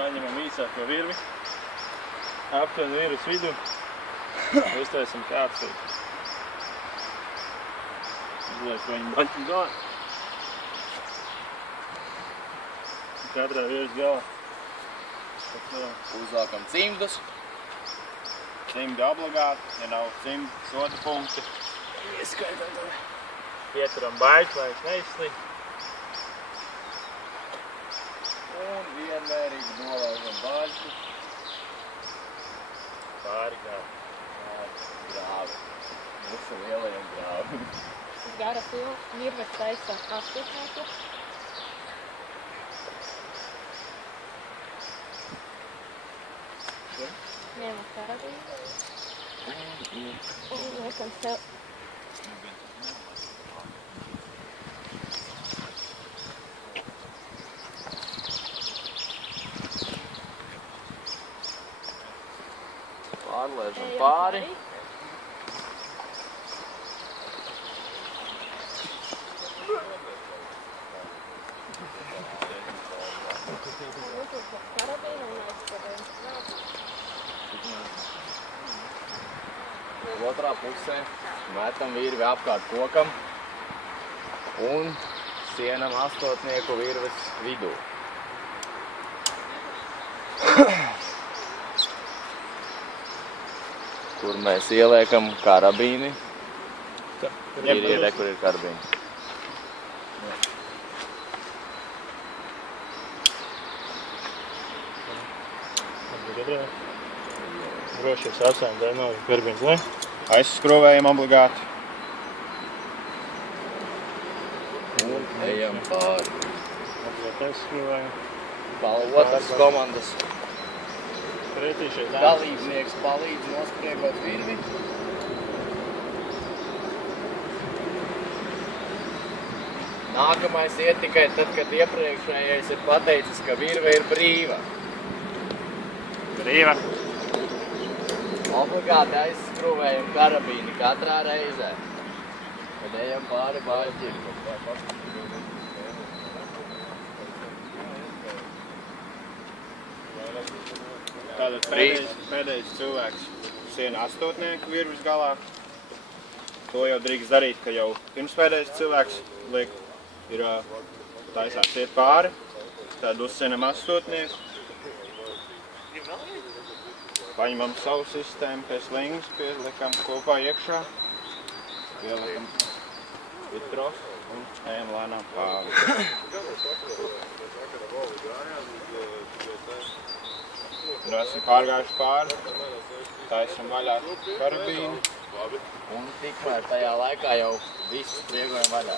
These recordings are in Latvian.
Paņemam īsāko virvi, aptuveni virvas vidu, uztaisam kāpsīti. Uzliekam viņu baļķi galā. Katrā virvas galā. Uzvelkam cimdus. Cimdi obligāti, ja nav cimdi soda punkti. Ieskaitam to. Pieturam baļķi, lai es neizslīd. Un vienmērīgi nolaižam baļķi. Pāri gāri. Grāvi. Mūsu lielajiem grāvim. Gara virves taisa astotnieku. Ņemam karabīnu. Un liekam sev. Pārlaižam pāri. Otrā pusē metam virvi apkārt kokam un sienam astotnieku virves vidū. Kur mēs ieliekam karabīni. Ir, kur ir karabīni. Droši sasājam dēļ nav karabīns, ne? Aizskrūvējam obligāti. Un ejam pāri. Obligāti aizskrūvējam. Otras komandas Pretī šeit dalībnieks palīdz nospriegot virvi. Nākamais iet tikai tad, kad iepriekšējais ir pateicis, ka virve ir brīva. Brīva. Obligāti aizskrūvējam karabīni katrā reizē. Kad ejam pāri baļķim. Tātad pēdējais cilvēks siena astotnieku virves galā. To jau drīkst darīt, ka jau pirms pēdējais cilvēks ir taisās iet pāri. Tad uzsienam astotnieku. Paņemam savu sistēmu pie slingas, pieliekam kopā iekšā. Pieliekam vitros un ejam lēnām pāri. Nu esam pārgājuši pāri, taisam vaļā karabīnu. Un tikmēr tajā laikā jau visu spriegojam vaļā.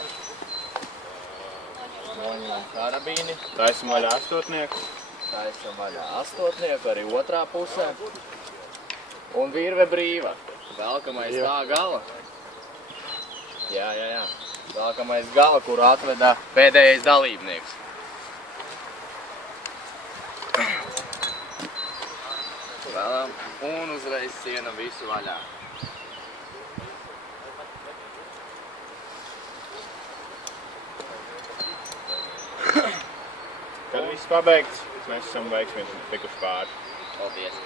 Noņemam karabīni. Taisam vaļā astotnieku. Taisam vaļā astotnieku arī otrā pusē. Un virve brīva. Velkamais tā gala. Jā. Velkamais gala, kuru atvedā pēdējais dalībnieks. Vēlam un uzreiz sienam visu vaļā. Kad viss pabeigts, mēs esam veiksmīgi tikuši pāri. Paldies!